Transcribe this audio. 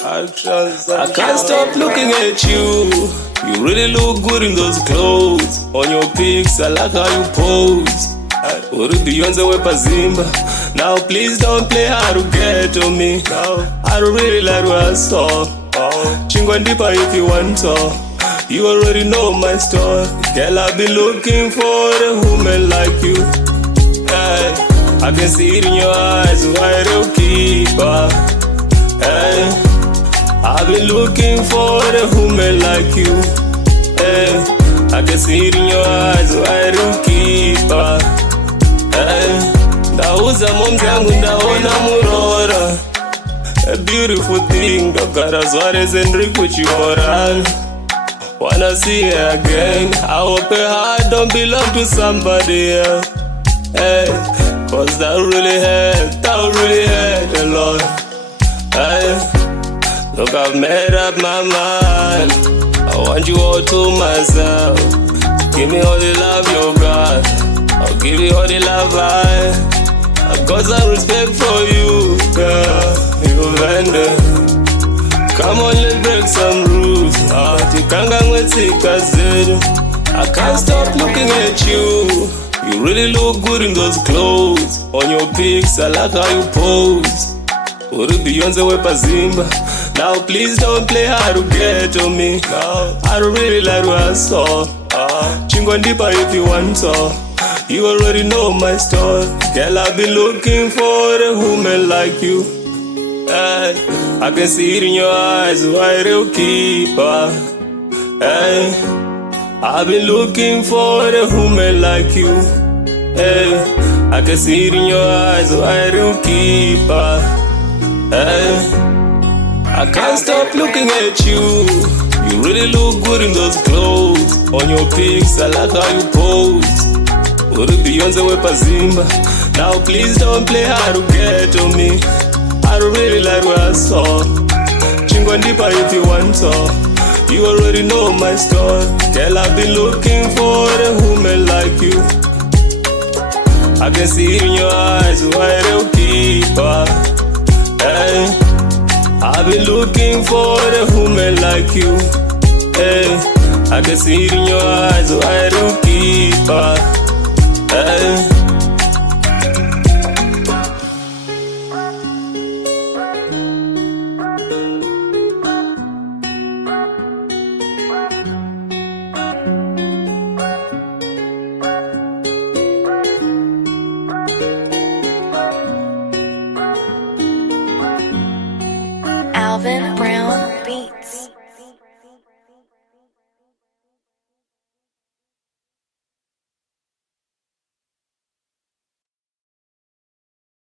I can't stop looking at you. You really look good in those clothes. On your pics, I like how you pose. Uri Beyonce wepazimba. Now please don't play hard to get to me. I don't really like what I saw. Chingwandipa if you want to. You already know my story. Girl, I've been looking for a woman like you. Hey, I can see it in your eyes, why you keep her. Hey, I've been looking for a woman like you. Hey, I can see it in your eyes, why you keep her. Hey, ndauza momzi yangu ndaona murora. A beautiful thing, ndogara zvarese ndiri kuchiora. Wanna see her again. I hope her heart don't belong to somebody else. Hey, cause that really hurt a lot. Hey, look, I've made up my mind. I want you all to myself. Give me all the love you got. I'll give you all the love I got some respect for you, girl. You and come on, let's break some rules. I can't stop looking at you. You really look good in those clothes. On your pics, I like how you pose. Uri Beyonce wepazimba. Now please don't play hard to get to me. I don't really like what I saw. Chingwandipa if you want to. You already know my story. Girl, I've been looking for a woman like you. Hey, I can see it in your eyes, why you keep her. Hey, I've been looking for a woman like you. Hey, I can see it in your eyes, why you keep her. Hey, I can't stop looking at you. You really look good in those clothes. On your pics, I like how you pose. Uri Beyonce wepazimba. Now please don't play hard to get to me. I don't really like what I saw. Chingwandipa if you want to. You already know my story. Girl, I've been looking for a woman like you. I can see it in your eyes, why you keep her. Hey, I've been looking for a woman like you. Hey, I can see it in your eyes, why you keep her. Hey. Alvin